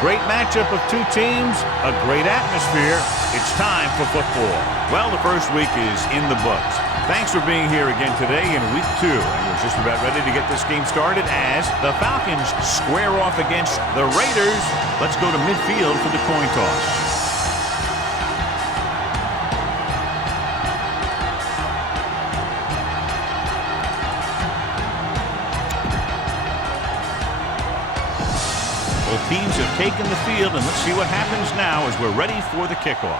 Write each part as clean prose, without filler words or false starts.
great matchup of two teams, a great atmosphere. It's time for football. Well, the first week is in the books. Thanks for being here again today in week 2. And we're just about ready to get this game started as the Falcons square off against the Raiders. Let's go to midfield for the coin toss. Both teams have taken the field, and let's see what happens now as we're ready for the kickoff.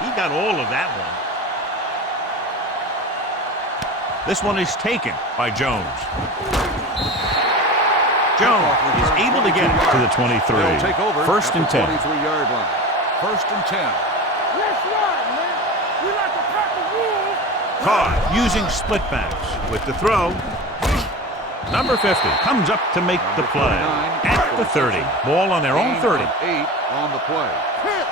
He got all of that one. This one is taken by Jones. Jones is able to get it to the 23. First and 10. 23-yard line. First and 10. Let's run, man. We like to pack the rules. Carr using split backs with the throw. Number 50 comes up to make the play at the 30. Ball on their own 30. 8 on the play. Pitch.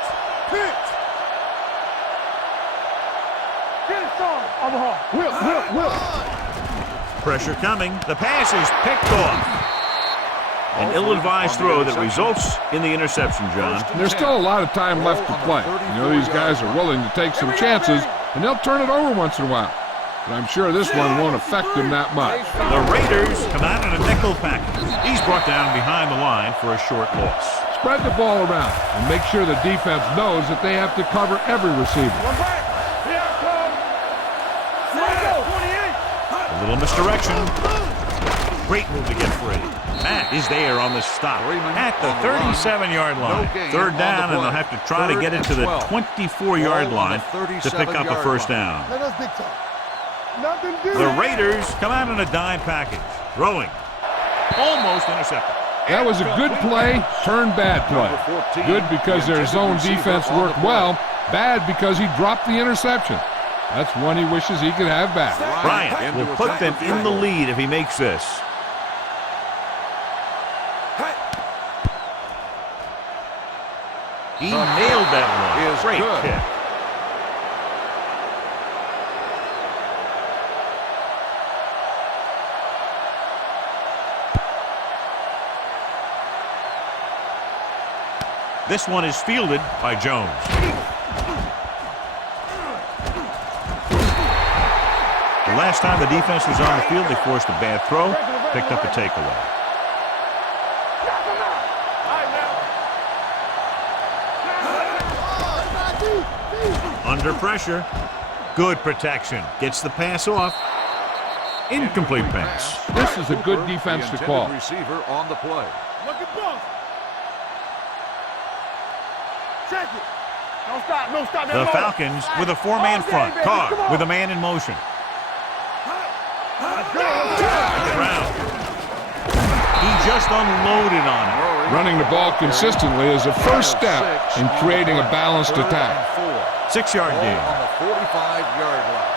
Get it started. Overhaul. Whip. Pressure coming. The pass is picked off. An ill-advised throw that results in the interception, John. There's still a lot of time left to play. You know, these guys are willing to take some chances, and they'll turn it over once in a while. But I'm sure this one won't affect them that much. The Raiders come out in a nickel package. He's brought down behind the line for a short loss. Spread the ball around and make sure the defense knows that they have to cover every receiver. A little misdirection. Great move to get free. Matt is there on the stop at the 37-yard line. Third down, and they'll have to try to get it to the 24-yard line to pick up a first down. The Raiders come out in a dime package. Throwing. Almost intercepted. That was a good play, turned bad play. Good because their zone defense worked well. Bad because he dropped the interception. That's one he wishes he could have back. Bryant will put them in the lead if he makes this. He nailed that one. Great kick. This one is fielded by Jones. The last time the defense was on the field, they forced a bad throw, picked up a takeaway. Under pressure. Good protection. Gets the pass off. Incomplete pass. This is a good defense to call. Receiver on the play. Look at both. Check it. Don't stop. The Falcons with a 4-man front. Carr with a man in motion. He just unloaded on him. Running the ball consistently is a first step in creating a balanced attack. 6-yard gain. On the 45-yard line.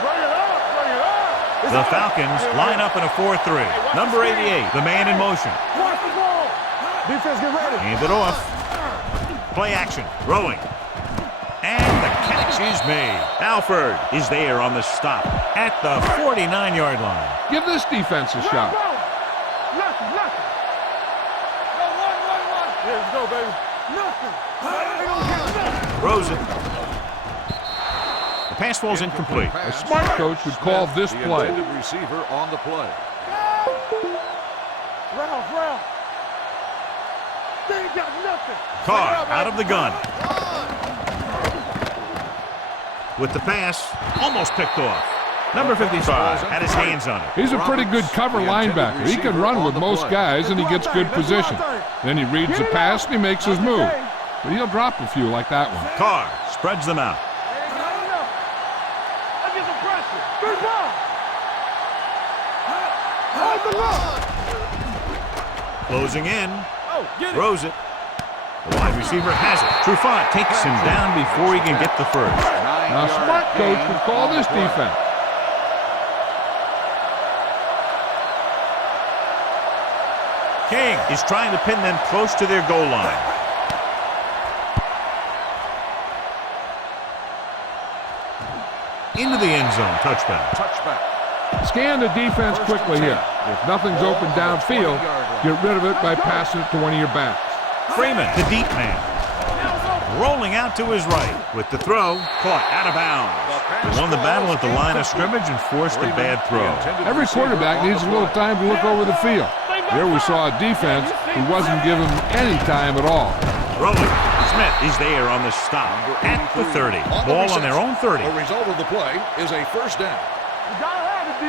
Bring it up. The Falcons line up in a 4-3. Number 88, the man in motion. Watch the ball. Defense, get ready. Hand it off. Play action. Throwing. And the catch is made. Alford is there on the stop at the 49-yard line. Give this defense a shot. Nothing. Here we go, baby. Nothing. Throws it. The pass falls incomplete. A smart coach would call this play. The receiver on the play. Ralph. They ain't got nothing. Carr out of the gun. With the pass, almost picked off. Number 55 had his hands on it. He's a pretty good cover linebacker. He can run with most guys, and he gets good position. Then he reads the pass, and he makes his move. But he'll drop a few like that one. Carr spreads them out. Closing in. Throws it. The wide receiver has it. Trufant takes him down before he can get the first. Now, a smart coach would call this defense. King is trying to pin them close to their goal line. Into the end zone. Touchback. Scan the defense quickly here. If nothing's open downfield, get rid of it by passing it to one of your backs. Freeman, the deep man. Rolling out to his right with the throw. Caught out of bounds. He won the battle at the line of scrimmage and forced a bad throw. Every quarterback needs a little time to look over the field. Here we saw a defense who wasn't given any time at all. Throwing. Smith is there on the stop at the 30. Ball on their own 30. The result of the play is a first down. You gotta have it, D.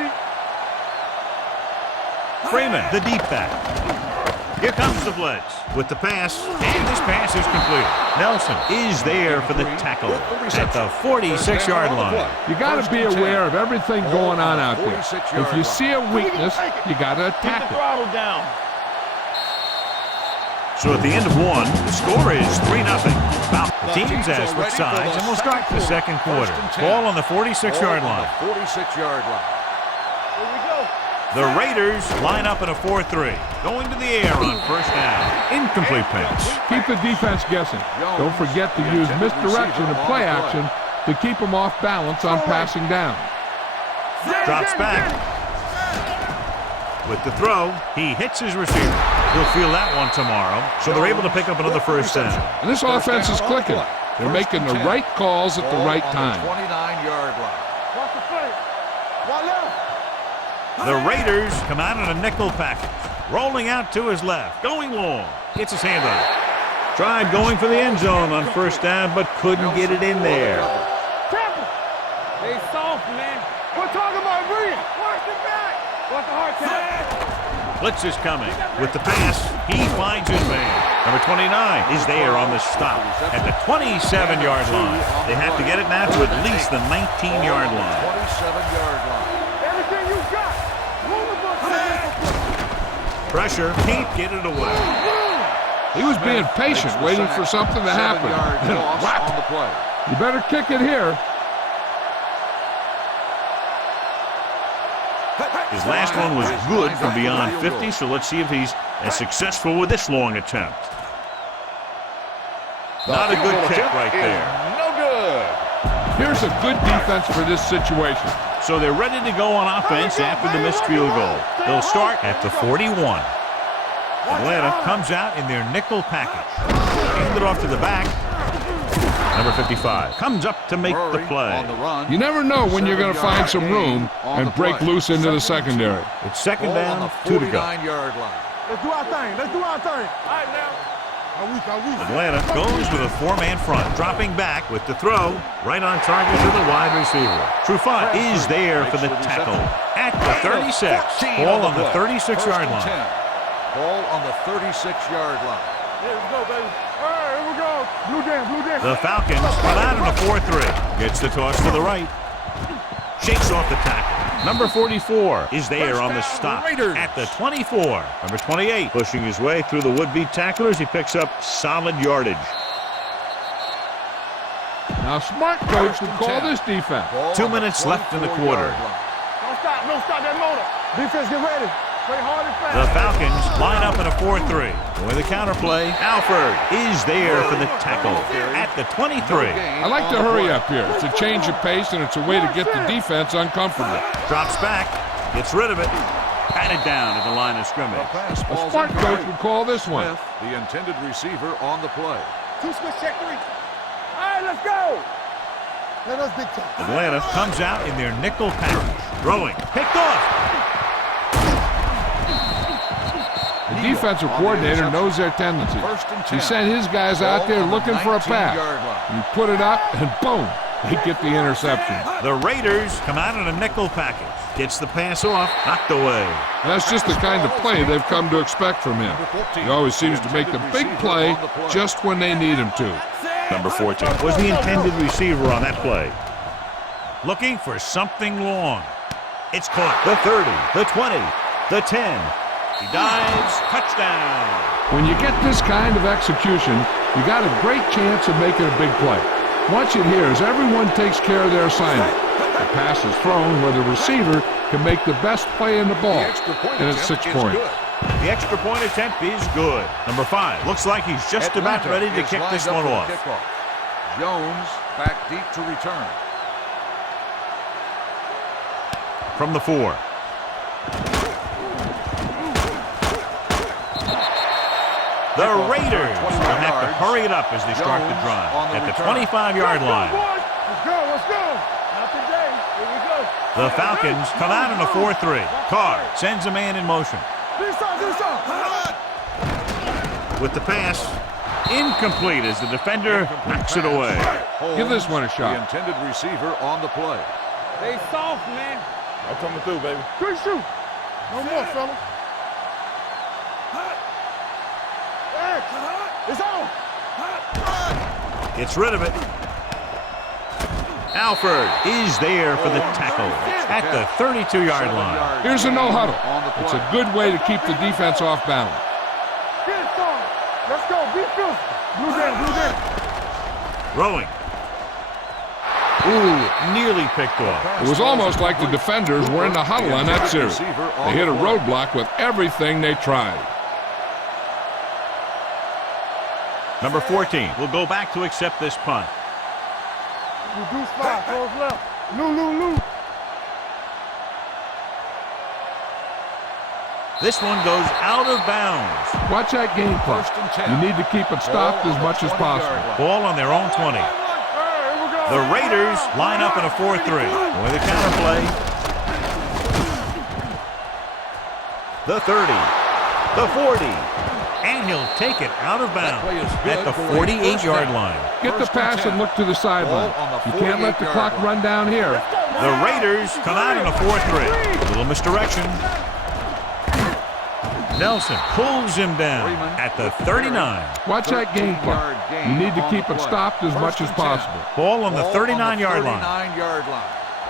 Freeman, the deep back. Here comes the blitz with the pass, and this pass is completed. Nelson is there for the tackle at the 46-yard line. You got to be aware of everything going on out there. If you see a weakness, you got to attack it. Throttle down. So at the end of one, the score is 3-0. The teams has switched sides, and we'll start the second quarter. Ball on the 46-yard line. 46-yard line. Here we go. The Raiders line up in a 4-3. Going to the air on first down. Incomplete pass. Keep the defense guessing. Don't forget to use misdirection and play action to keep them off balance on passing down. Drops back. With the throw, he hits his receiver. He'll feel that one tomorrow, so they're able to pick up another first down. And this offense is clicking. They're making the right calls at the right time. 29-yard line. Watch the play. One left. The Raiders come out in a nickel package. Rolling out to his left. Going long. Gets his hand on it. Tried going for the end zone on first down, but couldn't get it in there. Temple. They soft, man. We're talking about Reed. Watch the back. Watch the hard tag. Blitz is coming. With the pass, he finds his man. Number 29 is there on the stop at the 27-yard line. They have to get it now to at least the 19-yard line. 27-yard line. Everything you got. Pressure, can't get it away. He was being patient, waiting for something to happen. On the play. You better kick it here. His last one was good from beyond 50, so let's see if he's as successful with this long attempt. Not a good kick right there. No good. Here's a good defense for this situation. So they're ready to go on offense after the missed field goal. They'll start at the 41. Atlanta comes out in their nickel package. Hand it off to the back. Number 55 comes up to make the play. You never know when you're going to find some room and break loose into the secondary. It's second down, 2 to go. Let's do our thing. Let's do our thing. All right, now. Atlanta goes with a four-man front, dropping back with the throw, right on target to the wide receiver. Trufant is there for the tackle at the 36. Ball on the 36-yard line. Ball on the 36-yard line. Here we go, baby. All right, here we go. Blue jam. The Falcons come out in a 4-3. Gets the toss to the right. Shakes off the tackle. Number 44 is there on the stop at the 24. Number 28 pushing his way through the would-be tacklers. He picks up solid yardage. Now, smart coach would call this defense. 2 minutes left in the quarter. Don't stop that motor. Defense, get ready. Play hard and fast. The Falcons line up in a 4-3. With a counterplay, Alford is there for the tackle at the 23. I like to hurry up here. It's a change of pace, and it's a way to get the defense uncomfortable. Drops back, gets rid of it, patted down at the line of scrimmage. A smart coach would call this one. The intended receiver on the play. Two switch check 3. All right, let's go. Let us big time. Atlanta comes out in their nickel package. Throwing, picked off. The defensive coordinator knows their tendencies. He sent his guys out there looking for a pass. You put it up, and boom, they get the interception. The Raiders come out in a nickel package. Gets the pass off, knocked away. And that's just the kind of play they've come to expect from him. He always seems to make the big play just when they need him to. Number 14 was the intended receiver on that play. Looking for something long. It's caught. The 30, the 20, the 10. He dives, touchdown. When you get this kind of execution, you got a great chance of making a big play. Watch it here as everyone takes care of their assignment. The pass is thrown where the receiver can make the best play in the ball, and it's 6 points. The extra point attempt is good. Number 5 looks like he's just about ready to kick this one off. Jones back deep to return. From the 4. The Raiders will have to hurry it up as they start the drive at the 25-yard line. Let's go, let's go. Not today. Here we go. The Falcons come out in a 4-3. Carr sends a man in motion. With the pass, incomplete as the defender knocks it away. Give this one a shot. The intended receiver on the play. Stay soft, man. I'm coming through, baby. Good shoot. No more, fella. It's on. Gets rid of it. Alford is there for the tackle at the 32-yard line. Here's a no huddle. It's a good way to keep the defense off balance. Get it started. Let's go. Be physical. Blue down. Throwing. Ooh, nearly picked off. It was almost like the defenders were in the huddle on that series. They hit a roadblock with everything they tried. Number 14 will go back to accept this punt. Reduce 5. Close left. Lou. This one goes out of bounds. Watch that game plan. You need to keep it stopped as much as possible. Ball on their own 20. The Raiders line up in a 4-3. With a counterplay. The 30. The 40. And he'll take it out of bounds at the 48-yard line. Get the pass and look to the sideline. You can't let the clock run down here. The Raiders come out in a 4-3. A little misdirection. Nelson pulls him down at the 39. Watch that game plan. You need to keep it stopped as much as possible. Ball on the 39-yard line.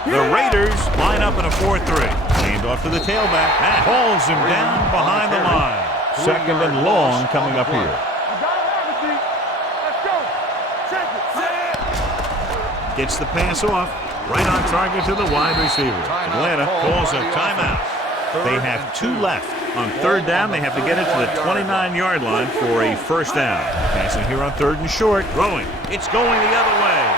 The Raiders line up in a 4-3. Hand off to the tailback. That pulls him down behind the line. Second and long coming up here. Let's go. Check it. Gets the pass off. Right on target to the wide receiver. Atlanta calls a timeout. They have 2 left. On 3rd down, they have to get it to the 29-yard line for a first down. Passing here on 3rd and short. Throwing. It's going the other way.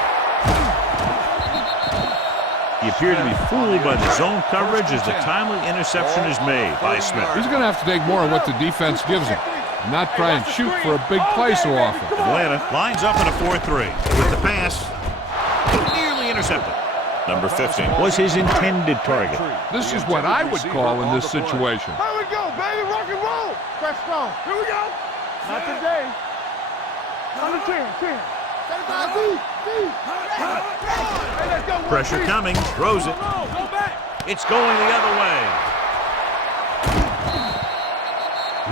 He appeared to be fooled by the zone coverage as the timely interception is made by Smith. He's going to have to take more of what the defense gives him, and not try and shoot for a big play so often. Atlanta lines up in a 4-3. With the pass, nearly intercepted. Number 15 was his intended target. This is what I would call in this situation. Here we go, baby. Rock and roll. Press strong. Here we go. Not today. Under 10. Pressure coming, throws it. It's going the other way.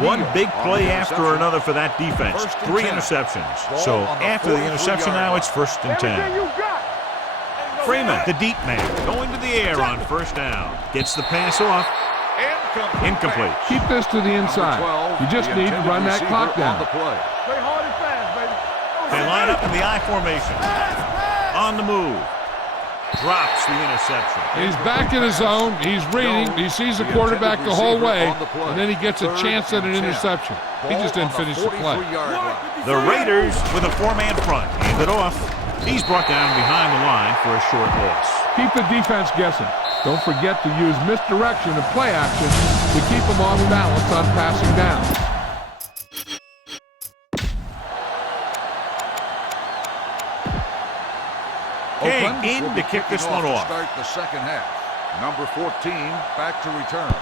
One big play after another for that defense. 3 interceptions. So after the interception now, it's 1st and 10. Freeman, the deep man, going to the air on 1st down. Gets the pass off. Incomplete. Keep this to the inside. You just need to run that clock down. Play hard and fast, baby. They line up in the I formation. On the move. Drops the interception. He's back in his zone. He's reading. He sees the quarterback the whole way, and then he gets a chance at an interception. He just didn't finish the play. The Raiders with a 4-man front. Hand it off. He's brought down behind the line for a short loss. Keep the defense guessing. Don't forget to use misdirection and play action to keep them off balance on passing down. King in to kick this one off. Start the second half. Number 14 back to return.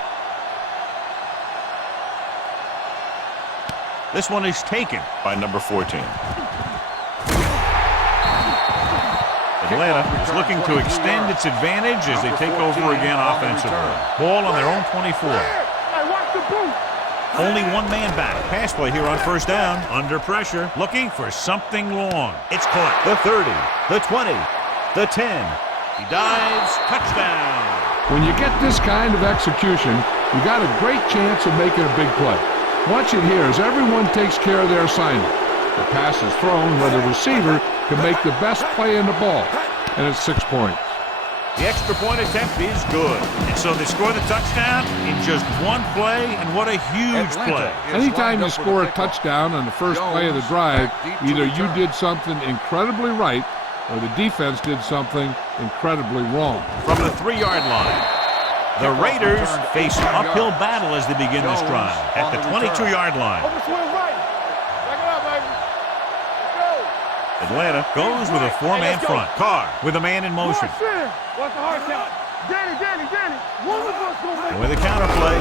This one is taken by number 14. Atlanta is looking to extend its advantage as they take over again offensively. Ball on their own 24. Only 1 man back. Pass play here on 1st down. Under pressure, looking for something long. It's caught. The 30, the 20, the 10. He dives. Touchdown. When you get this kind of execution, you got a great chance of making a big play. Watch it here as everyone takes care of their assignment. The pass is thrown where the receiver can make the best play in the ball, and it's 6 points. The extra point attempt is good. And so they score the touchdown in just one play, and what a huge play. Anytime you score a touchdown on the first play of the drive, either you did something incredibly right or the defense did something incredibly wrong. From the 3-yard line, the Raiders face an uphill battle as they begin this drive at the 22-yard line. Atlanta goes with a 4-man front. Carr with a man in motion. What's the hard count? Danny. And with a counter play,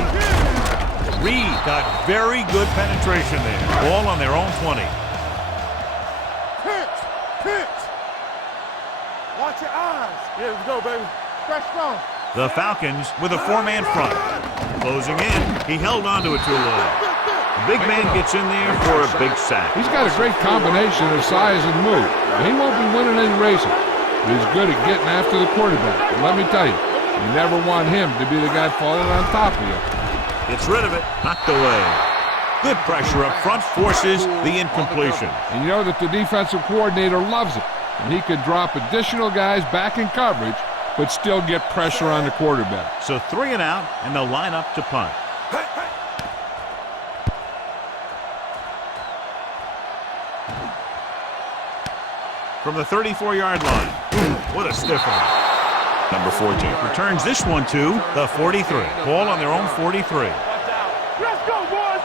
Reed got very good penetration there. Ball on their own 20. Pitch. Watch your eyes. Yeah, let's go, baby. Fresh strong. The Falcons with a 4-man front. Closing in, he held onto it too long. The big man gets in there for a big sack. He's got a great combination of size and move. He won't be winning any races, but he's good at getting after the quarterback. And let me tell you, you never want him to be the guy falling on top of you. Gets rid of it, knocked away. Good pressure up front forces the incompletion. And you know that the defensive coordinator loves it. And he could drop additional guys back in coverage, but still get pressure on the quarterback. So 3 and out, and they'll line up to punt. From the 34-yard line. What a stiff one. Number 14 returns this one to the 43. Ball on their own 43. Let's go, boys.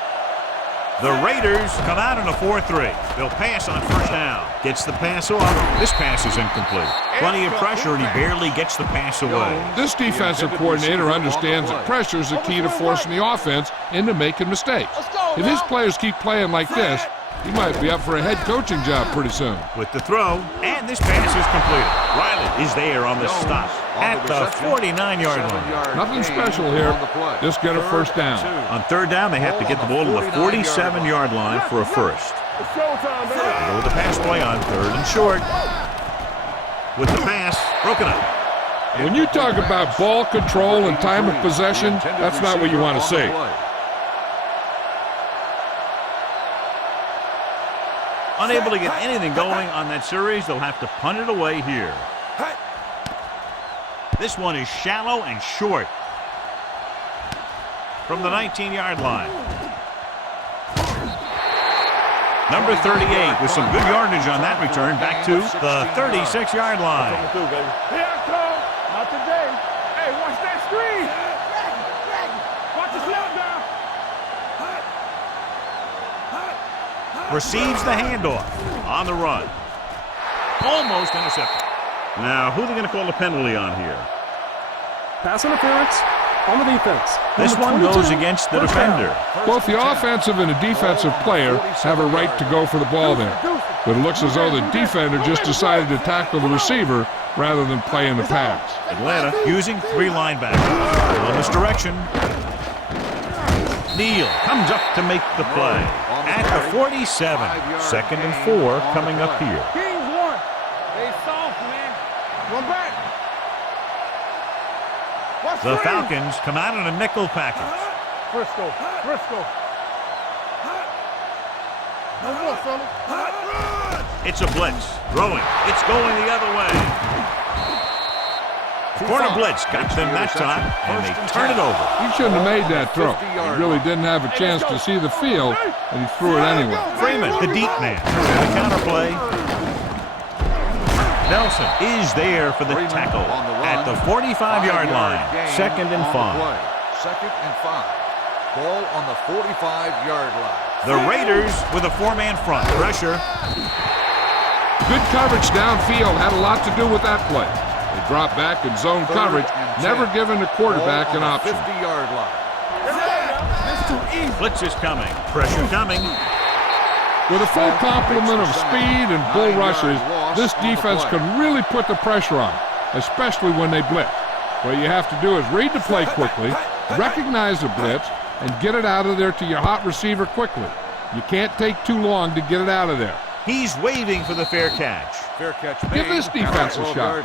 The Raiders come out in a 4-3. They'll pass on first down. Gets the pass off. This pass is incomplete. Plenty of pressure, and he barely gets the pass away. This defensive coordinator understands that pressure is the key to forcing the offense into making mistakes. If his players keep playing like this, he might be up for a head coaching job pretty soon. With the throw, and this pass is completed. Riley is there on the stop at the 49-yard line. Nothing special here. Just get a first down. On third down, they have to get the ball to the 47-yard line for a first. They go with the pass play on third and short. With the pass, broken up. When you talk about ball control and time of possession, that's not what you want to see. Unable to get anything going on that series, they'll have to punt it away here. This one is shallow and short. From the 19-yard line. Number 38 with some good yardage on that return back to the 36-yard line. Here I come. Not today. Hey, watch that screen. Watch the slip down. Receives the handoff on the run. Almost intercepted. Now, who are they going to call the penalty on here? Pass interference on the defense. This one goes against the defender. Both the offensive and the defensive player have a right to go for the ball there. But it looks as though the defender just decided to tackle the receiver rather than play in the pass. Atlanta using 3 linebackers. On this direction. Neal comes up to make the play. At the 47. 2nd and 4 coming up here. Kings one. They soft, man. Run back. The Falcons come out in a nickel package. Frisco. No more, fella. It's a blitz. Throwing. It's going the other way. Corner blitz got them that time, and they turn it over. He shouldn't have made that throw. He really didn't have a chance to see the field, and he threw it anyway. Freeman, the deep man. The counter play. Nelson is there for the tackle at the 45-yard line. 2nd and 5. 2nd and 5. Ball on the 45-yard line. The Raiders with a 4-man front. Pressure. Good coverage downfield had a lot to do with that play. They dropped back in zone coverage, never giving the quarterback an option. 50-yard line. Blitz is coming. Pressure coming. With a full complement of speed and bull rushes, this defense can really put the pressure on, especially when they blitz. What you have to do is read the play quickly, recognize the blitz, and get it out of there to your hot receiver quickly. You can't take too long to get it out of there. He's waving for the fair catch. Fair catch. Give this defense a shot.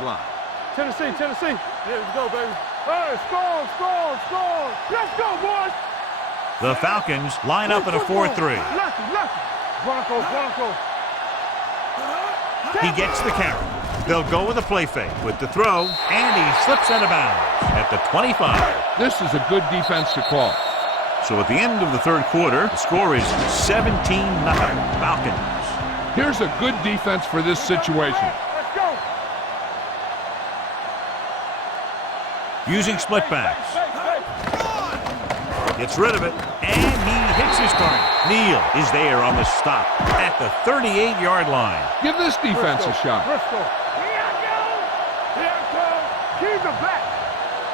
Tennessee. Here we go, baby. Hey, score. Let's go, boys. The Falcons line up in a 4-3. Bronco. He gets the carry. They'll go with a play fake with the throw, and he slips out of bounds at the 25. This is a good defense to call. So at the end of the third quarter, the score is 17-0 Falcons. Here's a good defense for this situation. Let's go. Using split backs. Gets rid of it, and he hits his target. Neal is there on the stop at the 38-yard line. Give this defense a shot. Bristol. Here I go. Here I go. Keep it back.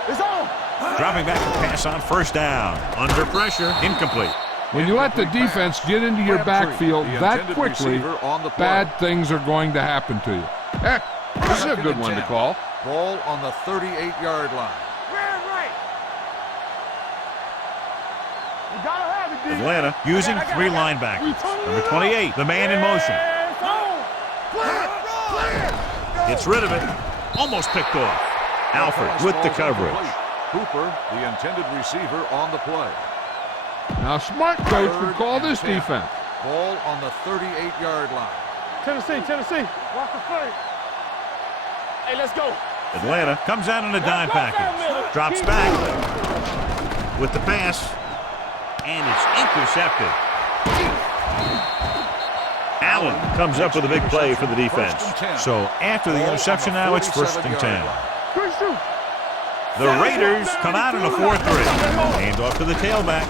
It's on. Dropping back to pass on first down. Under pressure, incomplete. When you let the defense get into your backfield that quickly, bad things are going to happen to you. Heck, this is a good one to call. Ball on the 38-yard line. Atlanta using three linebackers. Number 28, the man in motion. Gets rid of it. Almost picked off. Alford with the coverage. Cooper, the intended receiver, on the play. Now, smart coach would call this defense. Ball on the 38-yard line. Tennessee. Watch the play. Hey, let's go. Atlanta comes out in a dime package. Drops back with the pass. And it's intercepted. Allen comes up with a big play for the defense. So after the interception now, it's 1st and 10. The Raiders come out in a 4-3. Hands off to the tailback.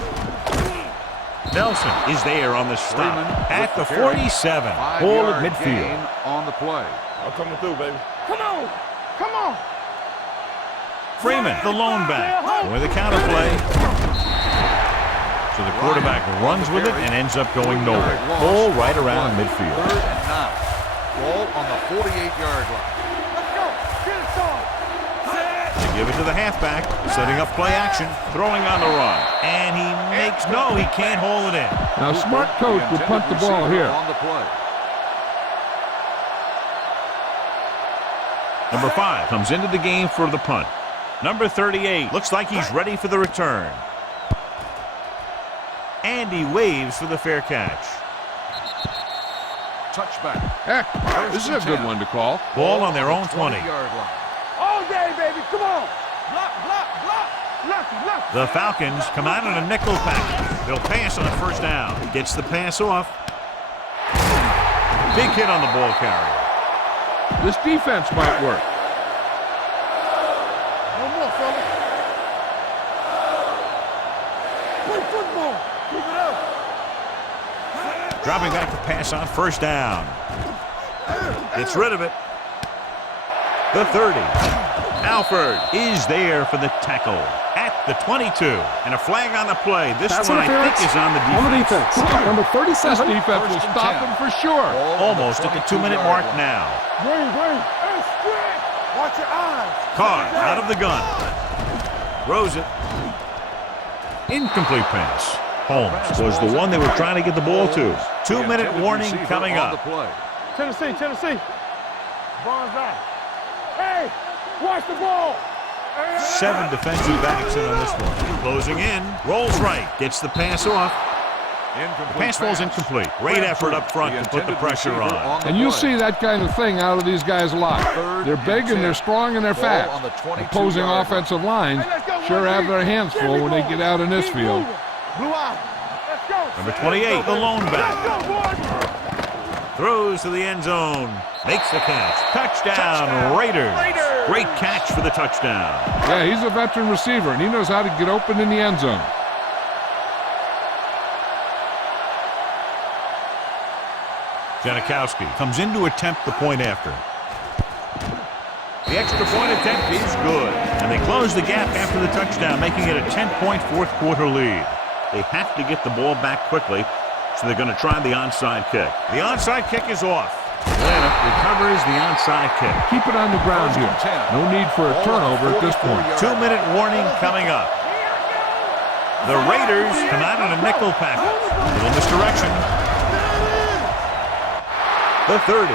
Nelson is there on the stop at the 47. Ball at midfield. On the play. I'm coming through, baby. Come on. Freeman, the lone back, with a counter play. So the quarterback runs with it and ends up going nowhere. Ball right around midfield. 3rd and 9. Ball on the 48-yard line. Let's go. Get it started. They give it to the halfback, setting up play action, throwing on the run. And he makes, no, he can't hold it in. Now, smart coach would punt the ball here. On the play. Number 5 comes into the game for the punt. Number 38 looks like he's ready for the return. And he waves for the fair catch. Touchback. Heck, this is a good one to call. Ball on their own 20. 20-yard line. All day, baby. Come on. Block. Lucky. The Falcons come out in a nickel package. They'll pass on a first down. Gets the pass off. Big hit on the ball carrier. This defense might work. No more, fella. Play football. Keep it up. Dropping back to pass on first down. Gets rid of it. The 30. Alford is there for the tackle at the 22. And a flag on the play. This Pass one, I think, interference is on the on the defense. defense. Number 37. This defense will stop him for sure. Almost at the 2-minute mark now. Green. Hey, straight. Watch your eyes. Carr out of the gun. Throws it. Incomplete pass. Holmes was the one they were trying to get the ball to. 2-minute warning coming up. Tennessee. Barnes back. Hey, watch the ball. 7 defensive backs in on this one. Closing in. Rolls right. Gets the pass off. The pass falls incomplete. Great effort up front to put the pressure on. And you'll see that kind of thing out of these guys a lot. They're big and they're strong and they're fast. Opposing offensive lines sure have their hands full when they get out in this field. Blue eye. Let's go. Number 28, the lone back. Throws to the end zone. Makes the catch. Touchdown, Raiders. Great catch for the touchdown. Yeah, he's a veteran receiver, and he knows how to get open in the end zone. Janikowski comes in to attempt the point after. The extra point attempt is good. And they close the gap after the touchdown, making it a 10-point fourth-quarter lead. They have to get the ball back quickly, so they're going to try the onside kick. The onside kick is off. Atlanta recovers the onside kick. Keep it on the ground here. No need for a turnover at this point. 2-minute warning coming up. The Raiders come out in a nickel package. Little misdirection. The 30,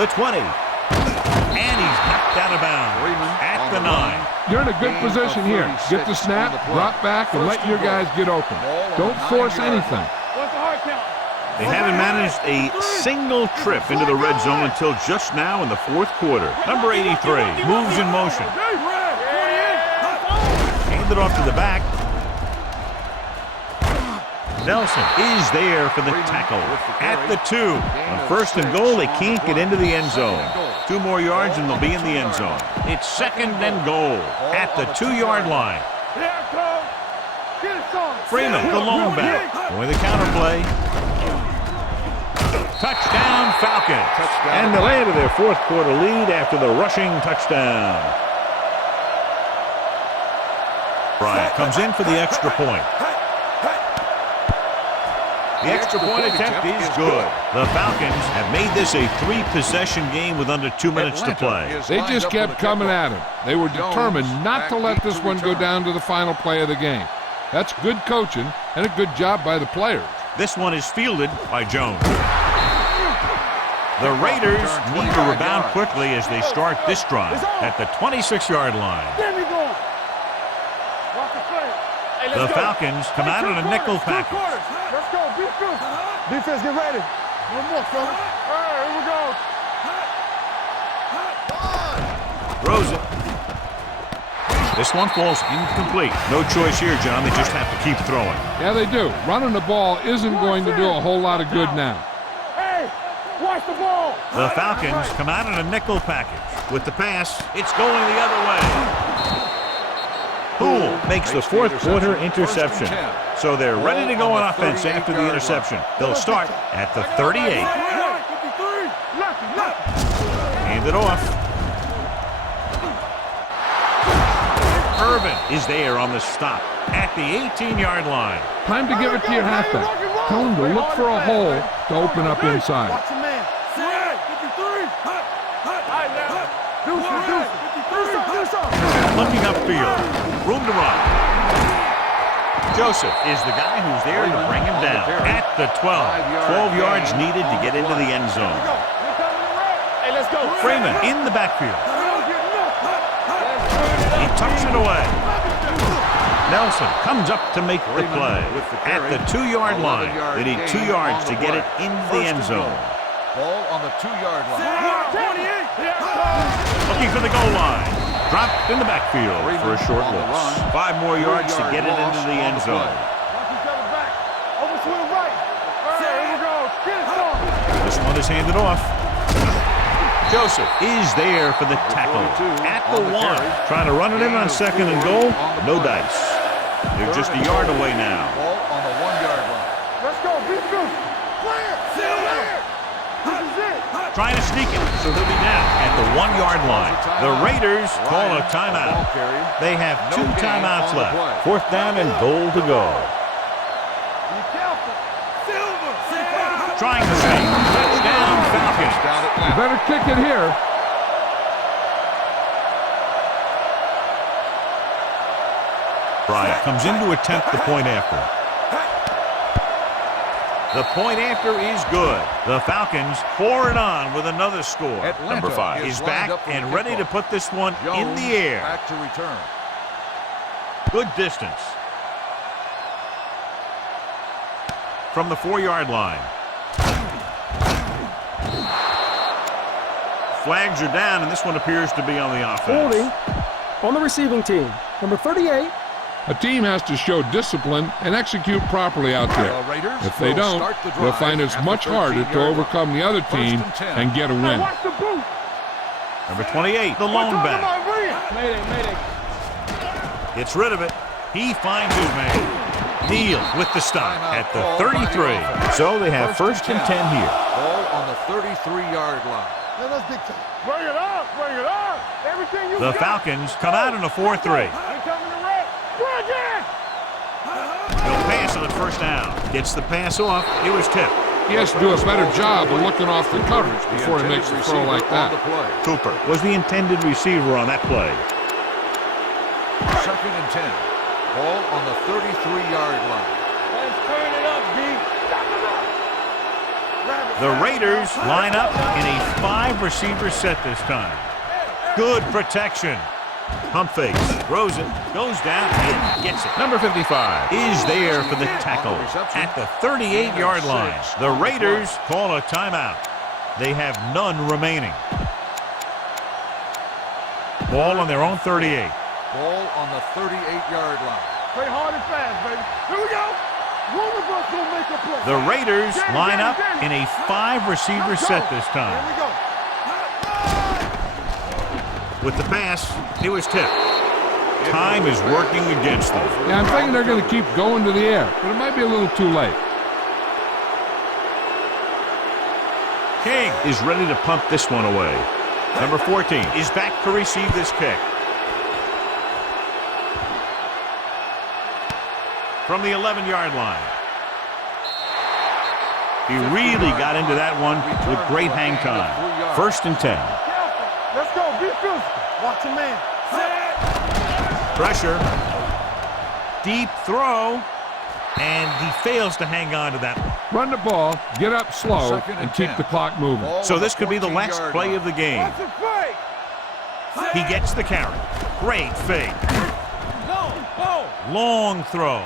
the 20, and he's knocked out of bounds at the 9. You're in a good position here. Get the snap, drop back, and let your guys get open. Don't force anything. What's the hard count? They haven't managed a single trip into the red zone until just now in the fourth quarter. Number 83 moves in motion. Hand it off to the back. Nelson is there for the tackle at the 2. On first and goal, they can't get into the end zone. 2 more yards and they'll be in the end zone. It's second and goal at the 2-yard line. Freeman, the lone back. Going the counter play. Touchdown, Falcons. And they landed their fourth quarter lead after the rushing touchdown. Bryant comes in for the extra point. The extra point attempt is good. The Falcons have made this a 3-possession game with under 2 minutes to play. They just kept coming at him. They were determined not to let this one go down to the final play of the game. That's good coaching and a good job by the players. This one is fielded by Jones. The Raiders need to rebound quickly as they start this drive at the 26-yard line. The Falcons come out in a nickel package. Let's go. Defense, get ready. One more, fella. All right, here we go. Throws it. This one falls incomplete. No choice here, John. They just have to keep throwing. Yeah, they do. Running the ball isn't going to do a whole lot of good now. Hey, watch the ball. The Falcons come out in a nickel package. With the pass, it's going the other way. Poole makes the fourth quarter interception. So they're ready to go on offense after the interception. They'll start at the 38. Hand it off. Irvin is there on the stop at the 18-yard line. Time to give it to your halfback. Tell him to look for a hole to open up inside. Looking upfield. Room to run. Joseph is the guy who's there to bring him down at the 12. 12 yards needed to get into the end zone. Freeman in the backfield. He tucks it away. Nelson comes up to make the play at the 2-yard line. They need 2 yards to get it into the end zone. Ball on the 2-yard line. Looking for the goal line. Dropped in the backfield for a short loss. 5 more yards to get it into the end zone. This one is handed off. Joseph is there for the tackle at the 1. Trying to run it in on second and goal. No dice. They're just a yard away now. Ball on the 1-yard line. Let's go. Trying to sneak it, so he'll be down at the 1-yard line. The Raiders call a timeout. They have 2 timeouts left. 4th down and goal to go. Trying to sneak. Touchdown, Falcons. You better kick it here. Bryant comes in to attempt the point after. The point after is good. The Falcons pour it on with another score. Number 5 is back and ready to put this one in the air. Back to return. Good distance. From the 4-yard line. Flags are down, and this one appears to be on the offense. Holding on the receiving team. Number 38. A team has to show discipline and execute properly out there. If they don't, they'll find it's much harder to overcome the other team and get a win. Number 28, the lone back. Mayday. Gets rid of it. He finds his man. Neal with the stop at the 33. So they have 1st and 10 here. Ball on the 33-yard line. Bring it up. Everything you The Falcons come out in a 4-3. He'll pass on the 1st down. Gets the pass off. It was tipped. He has to do a better job of looking off the coverage before he makes a throw like that. Cooper was the intended receiver on that play. 2nd and 10. Ball on the 33-yard line. Let's turn it up, D. The Raiders line up in a 5-receiver set this time. Good protection. Pump fakes, throws it, goes down, and gets it. Number 55 is there for the tackle at the 38-yard line. The Raiders call a timeout. They have none remaining. Ball on their own 38. Ball on the 38-yard line. Play hard and fast, baby. Here we go. One of us will make a play. The Raiders line up in a 5-receiver set this time. Here we go. With the pass, it was tipped. Time is working against them. Yeah, I'm thinking they're going to keep going to the air, but it might be a little too late. King is ready to pump this one away. Number 14 is back to receive this kick. From the 11-yard line. He really got into that one with great hang time. 1st and 10. Let's go. Be physical. Watch your man. Pressure. Deep throw. And he fails to hang on to that one. Run the ball, get up slow, and keep the clock moving. So this could be the last play of the game. Watch the fake. He gets the carry. Great fake. No. Long throw.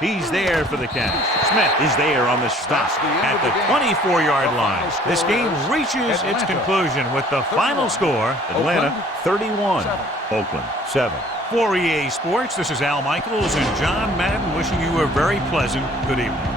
He's there for the catch. Smith is there on the stop at the 24-yard line. This game reaches its conclusion with the final score, Atlanta 31, Oakland 7. For EA Sports, this is Al Michaels and John Madden wishing you a very pleasant good evening.